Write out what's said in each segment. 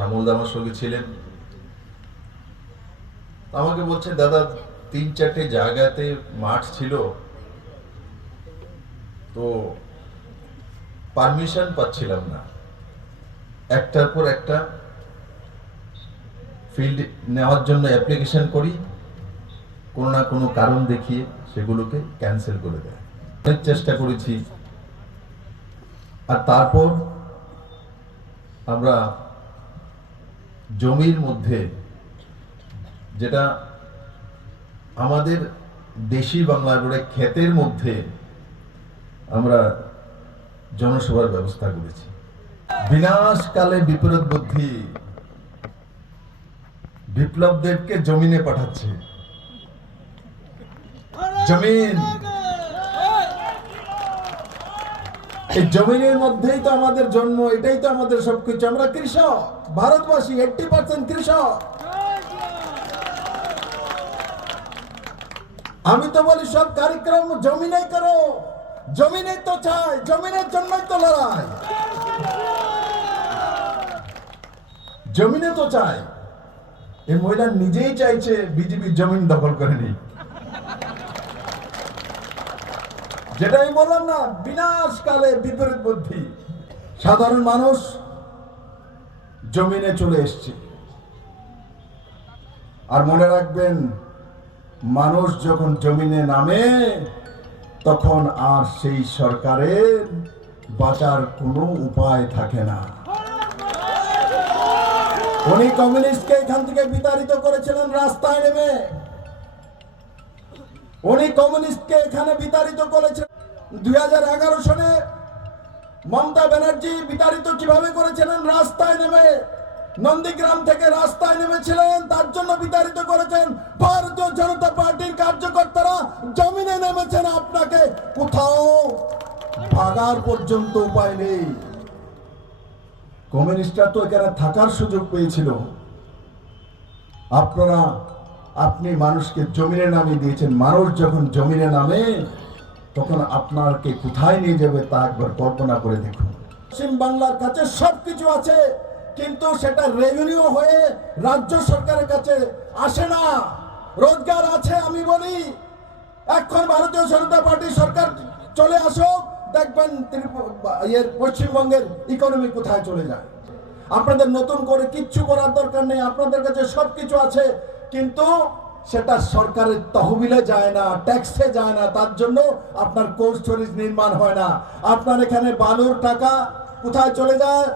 শ্যামল দা আমার সঙ্গে ছিলেন। আমাকে বলছে দাদা 3-4টে জায়গাতে মাঠ ছিল, তো পারমিশন পাচ্ছিলাম না, একটার পর একটা ফিল্ড নেওয়ার জন্য অ্যাপ্লিকেশন করি, কোনো না কোনো কারণ দেখিয়ে সেগুলোকে ক্যান্সেল করে দেয়। অনেক চেষ্টা করেছি, আর তারপর আমরা জমির মধ্যে, যেটা আমাদের দেশি বাংলা বলে ক্ষেতের মধ্যে আমরা জনসভার ব্যবস্থা করেছি। বিনাশকালে বিপরীত বুদ্ধি বিপ্লব দেবকে জমিনে পাঠাচ্ছে। জমিন, এই জমিনের মধ্যেই তো আমাদের জন্ম, এটাই তো আমাদের সবকিছু। আমরা কৃষক, ভারতবাসী 80% কৃষক। আমি তো বলি সব কার্যক্রম জমিনেই করো, জমিনে তো চাই, জমিনের জন্যই তো লড়াই, জমিনে তো চাই। এই মহিলা নিজেই চাইছে বিজেপি জমিন দখল করে নি, যেটা আমি বললাম না, বিনাশকালে বিপরীত বুদ্ধি। সাধারণ মানুষ জমিনে চলে এসছে। আর মনে রাখবেন, মানুষ যখন জমিনে নামে তখন আর সেই সরকারের বাঁচার কোনো উপায় থাকে না। উনি কমিউনিস্টকে এখান থেকে বিতাড়িত করেছিলেন রাস্তায় নেমে। উনি কমিউনিস্টকে এখানে বিতাড়িত করেছেন 2011 সালে। মমতা ব্যানার্জি বিতাড়িত কিভাবে করেছিলেন? রাস্তায় নেমে, নন্দীগ্রাম থেকে রাস্তায় নেমেছিলেন, তার জন্য বিতাড়িত করেছেন। ভারতীয় জনতা পার্টির কার্যকর্তারা জমিনে নেমেছেন, আপনাকে কোথাও ভাগার পর্যন্ত উপায় নেই। কমিউনিস্টরা তো এখানে থাকার সুযোগ পেয়েছিল। আপনি মানুষকে জমিনে নামিয়ে দিয়েছেন। মানুষ যখন জমিনে নামে তখন আপনাকে কোথায় নিয়ে যাবে তা একবার কল্পনা করে দেখুন। পশ্চিম বাংলার কাছে সবকিছু আছে, কিন্তু সেটা রেভিনিউ হয়ে রাজ্য সরকারের কাছে আসে না। রোজগার আছে, আমি বলি এখন ভারতীয় জনতা পার্টি সরকার চলে আসুক, দেখবেন পশ্চিমবঙ্গের ইকোনমি কোথায় চলে যায়। আপনাদের নতুন করে কিচ্ছু করার দরকার নেই, আপনাদের কাছে সবকিছু আছে, কিন্তু সেটা সরকারের তহবিলে যায় না, ট্যাক্সে যায় না। তার জন্য আপনার কোল্ড স্টোরেজ নির্মাণ হয় না। আপনার এখানে বালুর টাকা কোথায় চলে যায়?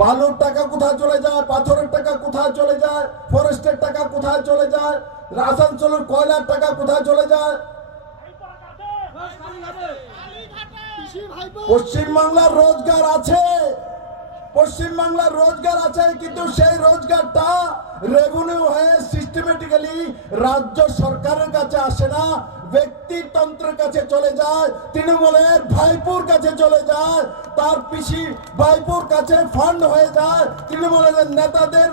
বালুর টাকা কোথায় চলে যায়? পাথরের টাকা কোথায় চলে যায়? ফরেস্টের টাকা কোথায় চলে যায়? আসানসোলের কয়লার টাকা কোথায় চলে যায়? পশ্চিমবাংলার রোজগার আছে, পশ্চিমবাংলার রোজগার আছে, কিন্তু সেই রোজগারটা রেভিনিউ হয়ে সিস্টেমেটিক্যালি রাজ্য সরকারের কাছে আসে না, ব্যক্তিতন্ত্রের কাছে চলে যায়, তৃণমূলের ভাইপুর কাছে চলে যায়, তার পিসি ভাইপুর কাছে ফান্ড হয়ে যায়, তৃণমূলের নেতাদের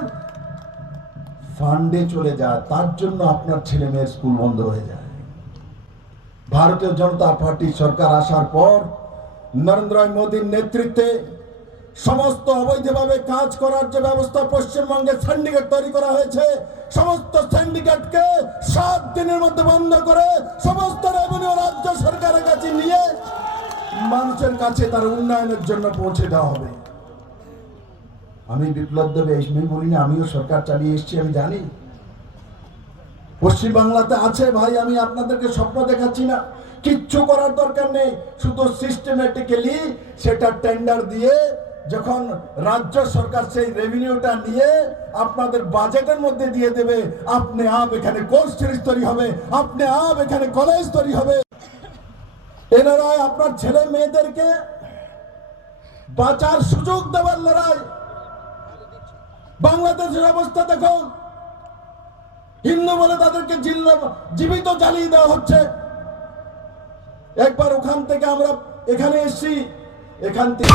ফান্ডে চলে যায়। তার জন্য আপনার ছেলে মেয়ের স্কুল বন্ধ হয়ে যায়। ভারতীয় জনতা পার্টি সরকার আসার পর নরেন্দ্র মোদীর নেতৃত্বে সমস্ত অবৈধভাবে কাজ করার যে ব্যবস্থা পশ্চিমবঙ্গে সিন্ডিকেট তৈরি করা হয়েছে, সমস্ত সিন্ডিকেটকে 7 দিনের মধ্যে বন্ধ করে সমস্ত রেভিনিউ রাজ্য সরকারের কাছে নিয়ে মানুষের কাছে তার উন্নয়নের জন্য পৌঁছে দেওয়া হবে। আমি বিপ্লব দেব এই বলি না, আমিও সরকার চালিয়ে এসেছি, আমি জানি পশ্চিমবাংলাতে আছে ভাই। আমি আপনাদেরকে স্বপ্ন দেখাচ্ছি না, কিচ্ছু করার দরকার নেই, শুধু সিস্টেমেটিক্যালি সেটা টেন্ডার দিয়ে যখন রাজ্য সরকার সেই রেভিনিউটা নিয়ে আপনাদের বাজেটের মধ্যে দিয়ে দেবে, আপনি এখানে কোল্ড স্টোরেজ তৈরি হবে, আপনি এখানে কলেজ তৈরি হবে। এনারা আপনার ছেলে মেয়েদেরকে বাঁচার সুযোগ দেওয়ার লড়াই। বাংলাদেশের অবস্থা দেখুন, হিন্দু বলে তাদেরকে জীবিত জ্বালিয়ে দেওয়া হচ্ছে। একবার ওখান থেকে আমরা এখানে এসেছি, এখান থেকে